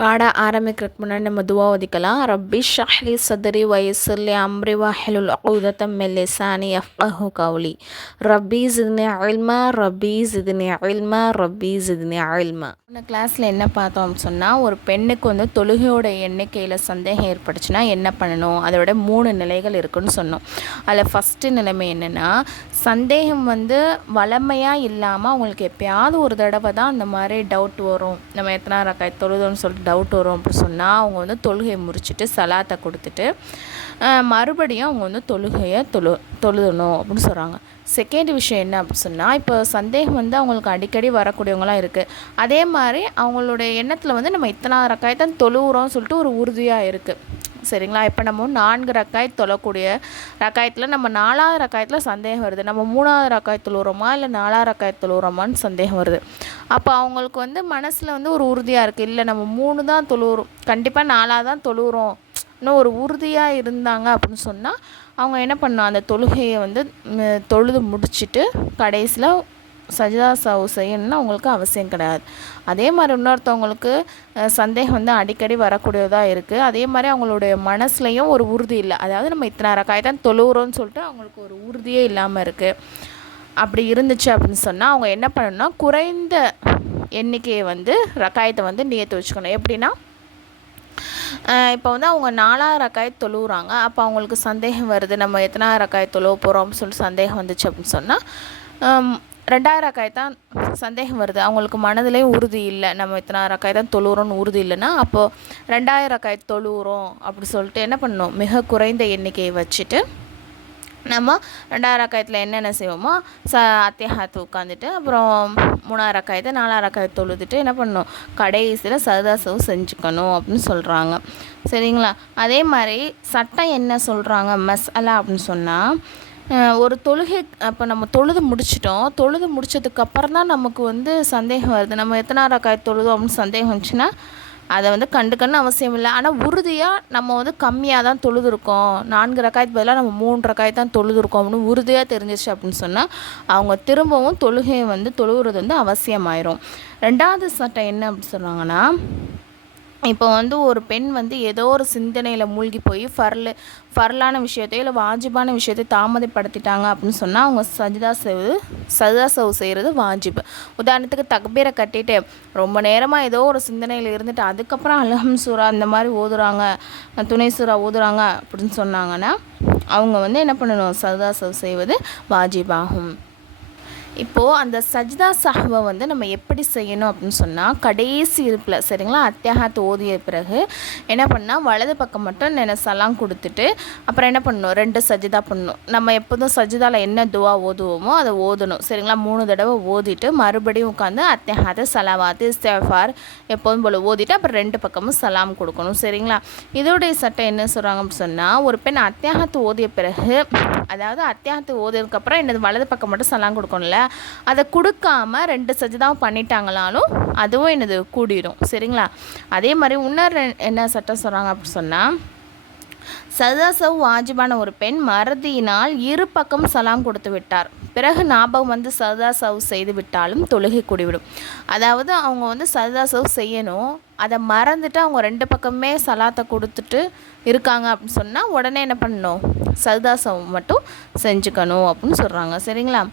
பாட ஆரம்பிக்கிறதுக்கு முன்னாடி நம்ம துவா ஓதிக்கலாம். ரப்பி ஷ்ரஹ்லி சத்ரி வயஸ்ஸிர்லி அம்ரி வஹ்லுல் உக்தத்தம் மின் லிசானி யஃப்கஹு கௌலி. ரப்பி ஸித்னி இல்மா ரப்பி ஸித்னி இல்மா ரப்பி ஸித்னி இல்மா. இந்த கிளாஸில் என்ன பார்த்தோம் அப்படின்னு சொன்னால், ஒரு பெண்ணுக்கு வந்து தொழுகையோட எண்ணிக்கையில் சந்தேகம் ஏற்பட்டுச்சுன்னா என்ன பண்ணணும், அதோட 3 நிலைகள் இருக்குதுன்னு சொன்னோம். அதில் ஃபஸ்ட்டு நிலைமை என்னென்னா, சந்தேகம் வந்து வளமையாக இல்லாமல் அவங்களுக்கு எப்போயாவது ஒரு தடவை தான் அந்த மாதிரி டவுட் வரும். நம்ம எத்தனை ரக்காய் தொழுதோன்னு சொல்லிட்டு டவுட் வரும் அப்படின்னு சொன்னால், அவங்க வந்து தொழுகையை முடிச்சுட்டு சலாத்தை கொடுத்துட்டு மறுபடியும் அவங்க வந்து தொழுகையை தொழுதணும் அப்படின்னு சொல்கிறாங்க. செகண்ட் விஷயம் என்ன அப்படின்னு சொன்னால், இப்போ சந்தேகம் வந்து அவங்களுக்கு அடிக்கடி வரக்கூடியவங்களாம் இருக்குது. அதே மாதிரி அவங்களுடைய எண்ணத்தில் வந்து நம்ம இத்தனை ரக்காயத்தான் தொழுகிறோம்னு சொல்லிட்டு ஒரு உறுதியாக இருக்குது. சரிங்களா? இப்போ நம்ம 4 ரக்காயத் தொழக்கூடிய ரக்காயத்தில் நம்ம 4வது ரக்காயத்தில் சந்தேகம் வருது. நம்ம 3வது ரக்காயத் தொழுகிறோமா இல்லை 4வது ரக்காயத் தொழுகிறோமான்னு சந்தேகம் வருது. அப்போ அவங்களுக்கு வந்து மனசில் வந்து ஒரு உறுதியாக இருக்குது, இல்லை நம்ம 3 தான் தொழுகிறோம், கண்டிப்பாக 4வது தான் தொழுகிறோம், இன்னும் ஒரு உறுதியாக இருந்தாங்க அப்படின்னு சொன்னால், அவங்க என்ன பண்ணணும், அந்த தொழுகையை வந்து தொழுது முடிச்சுட்டு கடைசியில் சஜ்தா சஹ்வு செய்யணும்னு அவங்களுக்கு அவசியம் கிடையாது. அதே மாதிரி இன்னொருத்தவங்களுக்கு சந்தேகம் வந்து அடிக்கடி வரக்கூடியதாக இருக்குது. அதே மாதிரி அவங்களுடைய மனசுலையும் ஒரு உறுதி இல்லை, அதாவது நம்ம இத்தனை ரக்காயத்தான் தொழுகிறோன்னு சொல்லிட்டு அவங்களுக்கு ஒரு உறுதியே இல்லாமல் இருக்குது. அப்படி இருந்துச்சு அப்படின்னு சொன்னால் அவங்க என்ன பண்ணணும்னா, குறைந்த எண்ணிக்கையை வந்து ரக்காயத்தை வந்து நியத்து வச்சுக்கணும். எப்படின்னா, இப்போ வந்து அவங்க 4வது ரக்காயத் தொழுகிறாங்க, அப்போ அவங்களுக்கு சந்தேகம் வருது, நம்ம எத்தனாவது ரக்காயத் தொழுவ போகிறோம்னு சொல்லிட்டு சந்தேகம் வந்துச்சு அப்படின்னு சொன்னால், 2வது ரக்காயத்தான் சந்தேகம் வருது, அவங்களுக்கு மனதிலேயும் உறுதி இல்லை, நம்ம எத்தனாவது ரக்காயத்தான் தொழுகிறோன்னு உறுதி இல்லைன்னா, அப்போது 2வது ரக்காயத் தொழுகிறோம் அப்படி சொல்லிட்டு என்ன பண்ணணும், மிக குறைந்த எண்ணிக்கையை வச்சுட்டு நம்ம 2வது ரக்காயத்தில் என்னென்ன செய்வோமோ அத்தியாயத்தை உட்காந்துட்டு அப்புறம் 3வது ரக்காயத்தை 4வது ரக்காயத்தை தொழுதுட்டு என்ன பண்ணணும், கடைசியில் சஜ்தா சஹ்வு செஞ்சுக்கணும் அப்படின்னு சொல்கிறாங்க. சரிங்களா? அதே மாதிரி சட்டம் என்ன சொல்கிறாங்க மஸ்அலா அப்படின்னு சொன்னால், ஒரு தொழுகை அப்போ நம்ம தொழுது முடித்ததுக்கப்புறம் தான் நமக்கு வந்து சந்தேகம் வருது, நம்ம எத்தனாவது ரக்காயத் தொழுதோம் அப்படின்னு சந்தேகம் வந்துச்சுன்னா அதை வந்து கண்டுக்கன்னு அவசியம் இல்லை. ஆனால் உறுதியாக நம்ம வந்து கம்மியாக தான் தொழுதுருக்கோம், 4 ரக்காயத்து பதிலாக நம்ம 3 ரக்காயத்து தான் தொழுதுருக்கோம் அப்படின்னு உறுதியாக தெரிஞ்சிச்சு அப்படின்னு சொன்னால், அவங்க திரும்பவும் தொழுகையை வந்து தொழுகிறது வந்து அவசியமாயிரும். 2வது சட்டம் என்ன அப்படின்னு சொன்னாங்கன்னா, இப்போ வந்து ஒரு பெண் வந்து ஏதோ ஒரு சிந்தனையில் மூழ்கி போய் ஃபர்லான விஷயத்தையோ இல்லை வாஜிபான விஷயத்தையோ தாமதப்படுத்திட்டாங்க அப்படின்னு சொன்னால், அவங்க சஜ்தா சஹ்வு செய்கிறது வாஜிப். உதாரணத்துக்கு தக்பீரை கட்டிட்டு ரொம்ப நேரமாக ஏதோ ஒரு சிந்தனையில் இருந்துட்டு அதுக்கப்புறம் அல்ஹம் சூரா இந்த மாதிரி ஓதுறாங்க, துணை சூரா ஓதுறாங்க அப்படின்னு சொன்னாங்கன்னா, அவங்க வந்து என்ன பண்ணணும், சஜ்தா சஹ்வு செய்வது வாஜிபாகும். இப்போது அந்த சஜ்தா சஹ்வை வந்து நம்ம எப்படி செய்யணும் அப்படின்னு சொன்னால், கடைசி இருப்பில் சரிங்களா, அத்தியாயத்தை ஓதிய பிறகு என்ன பண்ணால், வலது பக்கம் மட்டும் சலாம் கொடுத்துட்டு அப்புறம் என்ன பண்ணணும், 2 சஜ்தா பண்ணணும். நம்ம எப்போதும் சஜ்தாவில் என்ன துவா ஓதுவோமோ அதை ஓதணும். சரிங்களா? 3 தடவை ஓதிட்டு மறுபடியும் உட்காந்து அத்தியாயத்தை சலாவாத்து இஸ்திஃபார் எப்போதும் போல் ஓதிட்டு அப்புறம் 2 பக்கமும் சலாம் கொடுக்கணும். சரிங்களா? இதோடைய சட்டம் என்ன சொல்கிறாங்க அப்படின்னு சொன்னால், ஒரு பெண் அத்தியாயத்தை ஓதிய பிறகு, அதாவது அத்தியாயத்தை ஓதியதுக்கப்புறம் என்னது வலது பக்கம் மட்டும் சலாம் கொடுக்கணும்ல, அதை கொடுக்காம 2 சஜ்தாவும் பண்ணிட்டாங்களாலும் அதுவும் என்னது கூடிடும். சரிங்களா? அதே மாதிரி இன்னொரு என்ன சட்டம் சொல்கிறாங்க அப்படி சொன்னால், சஜ்தா சஹ்வு வாஜிபான ஒரு பெண் மறதியினால் 2 பக்கம் சலாம் கொடுத்து விட்டார், பிறகு ஞாபகம் வந்து சஜ்தா சஹ்வு செய்து விட்டாலும் தொழுகை கூடிவிடும். அதாவது அவங்க வந்து சஜ்தா சஹ்வு செய்யணும், அதை மறந்துட்டு அவங்க 2 பக்கமே சலாத்தை கொடுத்துட்டு இருக்காங்க அப்படின்னு சொன்னால் உடனே என்ன பண்ணணும், சஜ்தா சஹ்வு மட்டும் செஞ்சுக்கணும் அப்படின்னு சொல்கிறாங்க. சரிங்களா?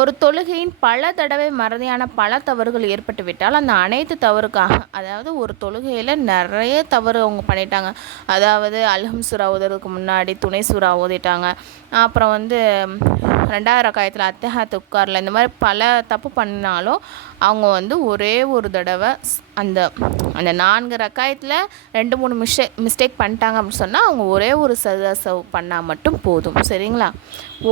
ஒரு தொழுகையின் பல தடவை மறதியான பல தவறுகள் ஏற்பட்டு விட்டால் அந்த அனைத்து தவறுக்காக, அதாவது ஒரு தொழுகையில் நிறைய தவறு அவங்க பண்ணிட்டாங்க, அதாவது அல்ஹம் சூரா ஓதுறதுக்கு முன்னாடி துணை சூரா ஓதிட்டாங்க, அப்புறம் வந்து 2வது ரக்காயத்தில் அத்தியாயத்தை உட்காரல, இந்த மாதிரி பல தப்பு பண்ணினாலும் அவங்க வந்து ஒரே ஒரு தடவை அந்த 4 ரக்காயத்தில் 2-3 மிஸ்டேக் பண்ணிட்டாங்க அப்படின்னு சொன்னால் அவங்க ஒரே ஒரு சஜ்தா சஹ்வு பண்ணால் மட்டும் போதும். சரிங்களா?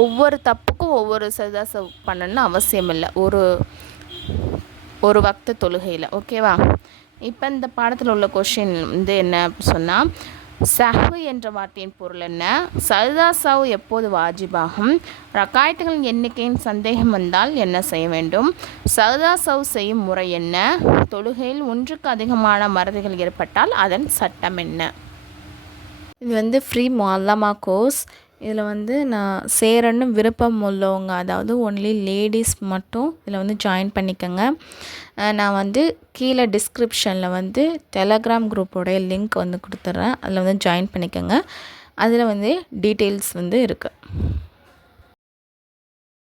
ஒவ்வொரு தப்புக்கும் ஒவ்வொரு சஜ்தா சஹ்வு பண்ணணும்னு அவசியம் இல்லை, ஒரு வக்த தொழுகையில். ஓகேவா? இப்போ இந்த பாடத்தில் உள்ள கொஷின் வந்து என்ன அப்படின்னு சொன்னால், சஹ்வு என்ற வார்த்தையின் பொருள் என்ன, சஜ்தா சஹ்வு எப்போது வாஜிபாகும், ரக்காயத்துகளின் எண்ணிக்கையின் சந்தேகம் வந்தால் என்ன செய்ய வேண்டும், சஜ்தா சஹ்வு செய்யும் முறை என்ன, தொழுகையில் 1க்கு அதிகமான மறதிகள் ஏற்பட்டால் அதன் சட்டம் என்ன. இது வந்து ஃப்ரீ முஅல்லமா கோர்ஸ். இதில் வந்து நான் சேரன்னு விருப்பம் உள்ளவங்க, அதாவது ஒன்லி லேடீஸ் மட்டும் இதில் வந்து ஜாயின் பண்ணிக்கோங்க. நான் வந்து கீழே டிஸ்கிரிப்ஷனில் வந்து டெலகிராம் குரூப்போடைய லிங்க் வந்து கொடுத்துட்றேன். அதில் வந்து ஜாயின் பண்ணிக்கோங்க. அதில் வந்து டீட்டெயில்ஸ் வந்து இருக்குது.